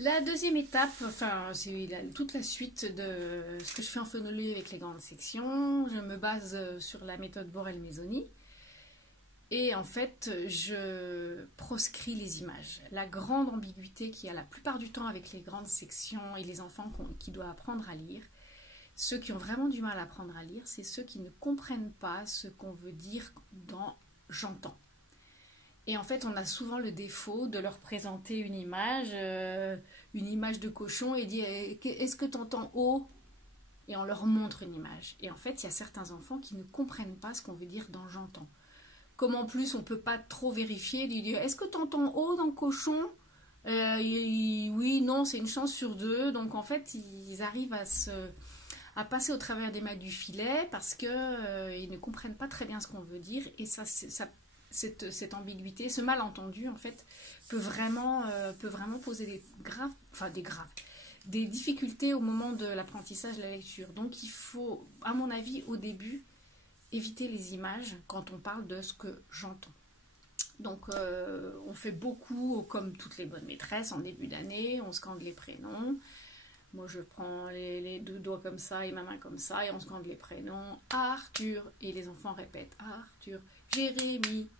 La deuxième étape, enfin, c'est toute la suite de ce que je fais en phonologie avec les grandes sections. Je me base sur la méthode Borel-Mesoni. Et en fait, je proscris les images. La grande ambiguïté qu'il y a la plupart du temps avec les grandes sections et les enfants qui doivent apprendre à lire, ceux qui ont vraiment du mal à apprendre à lire, c'est ceux qui ne comprennent pas ce qu'on veut dire dans « j'entends ». Et en fait, on a souvent le défaut de leur présenter une image de cochon et dire « est-ce que tu entends haut ?» Et on leur montre une image. Et en fait, il y a certains enfants qui ne comprennent pas ce qu'on veut dire dans « j'entends ». Comme en plus, on ne peut pas trop vérifier, lui dire « est-ce que tu entends haut dans cochon ?» Oui, non, c'est une chance sur deux. Donc en fait, ils arrivent à passer au travers des mailles du filet parce qu'ils ne comprennent pas très bien ce qu'on veut dire. Et cette ambiguïté, ce malentendu, en fait, peut vraiment poser des difficultés au moment de l'apprentissage de la lecture. Donc il faut, à mon avis, au début, éviter les images quand on parle de ce que j'entends. Donc on fait beaucoup, comme toutes les bonnes maîtresses, en début d'année, on scande les prénoms. Moi je prends les deux doigts comme ça et ma main comme ça et on scande les prénoms. Arthur, et les enfants répètent Arthur, Jérémy.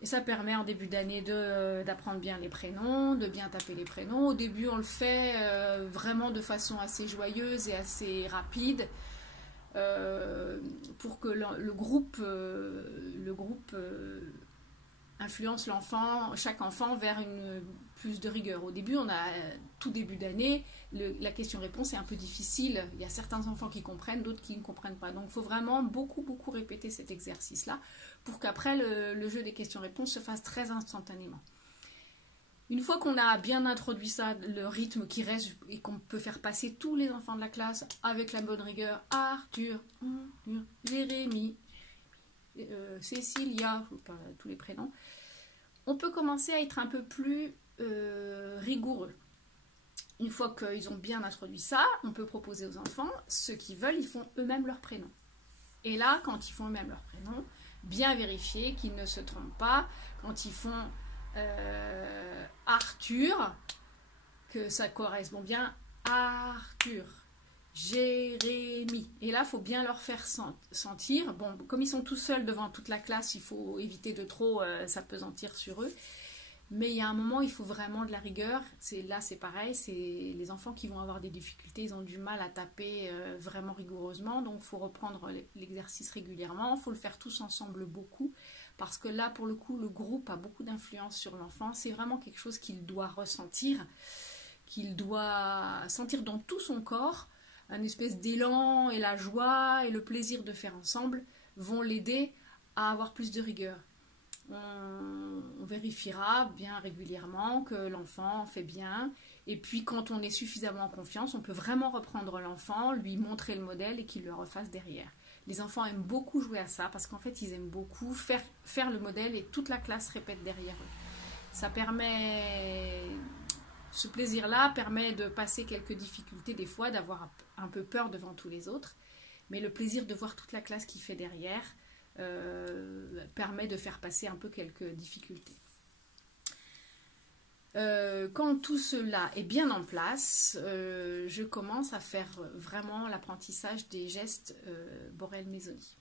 Et ça permet en début d'année d'apprendre bien les prénoms, de bien taper les prénoms. Au début on le fait vraiment de façon assez joyeuse et assez rapide. Pour que le groupe influence chaque enfant vers plus de rigueur. Au début, tout début d'année, la question-réponse est un peu difficile. Il y a certains enfants qui comprennent, d'autres qui ne comprennent pas. Donc il faut vraiment beaucoup répéter cet exercice-là pour qu'après le jeu des questions-réponses se fasse très instantanément. Une fois qu'on a bien introduit ça, le rythme qui reste et qu'on peut faire passer tous les enfants de la classe avec la bonne rigueur, Arthur, Jérémy, Cécilia, tous les prénoms, on peut commencer à être un peu plus rigoureux. Une fois qu'ils ont bien introduit ça, on peut proposer aux enfants, ceux qui veulent, ils font eux-mêmes leur prénom. Et là, quand ils font eux-mêmes leur prénom, bien vérifier qu'ils ne se trompent pas. Quand ils font Arthur, que ça correspond bien Arthur, Jérémy. Et là, il faut bien leur faire sentir. Bon, comme ils sont tout seuls devant toute la classe, il faut éviter de trop s'appesantir sur eux. Mais il y a un moment, il faut vraiment de la rigueur. Là, c'est pareil, c'est les enfants qui vont avoir des difficultés, ils ont du mal à taper vraiment rigoureusement. Donc, il faut reprendre l'exercice régulièrement. Il faut le faire tous ensemble beaucoup. Parce que là, pour le coup, le groupe a beaucoup d'influence sur l'enfant. C'est vraiment quelque chose qu'il doit ressentir, qu'il doit sentir dans tout son corps. Une espèce d'élan et la joie et le plaisir de faire ensemble vont l'aider à avoir plus de rigueur. On vérifiera bien régulièrement que l'enfant fait bien. Et puis, quand on est suffisamment en confiance, on peut vraiment reprendre l'enfant, lui montrer le modèle et qu'il le refasse derrière. Les enfants aiment beaucoup jouer à ça parce qu'en fait, ils aiment beaucoup faire le modèle et toute la classe répète derrière eux. Ça permet... Ce plaisir-là permet de passer quelques difficultés des fois, d'avoir un peu peur devant tous les autres. Mais le plaisir de voir toute la classe qui fait derrière permet de faire passer un peu quelques difficultés. Quand tout cela est bien en place, je commence à faire vraiment l'apprentissage des gestes Borel-Mesoni.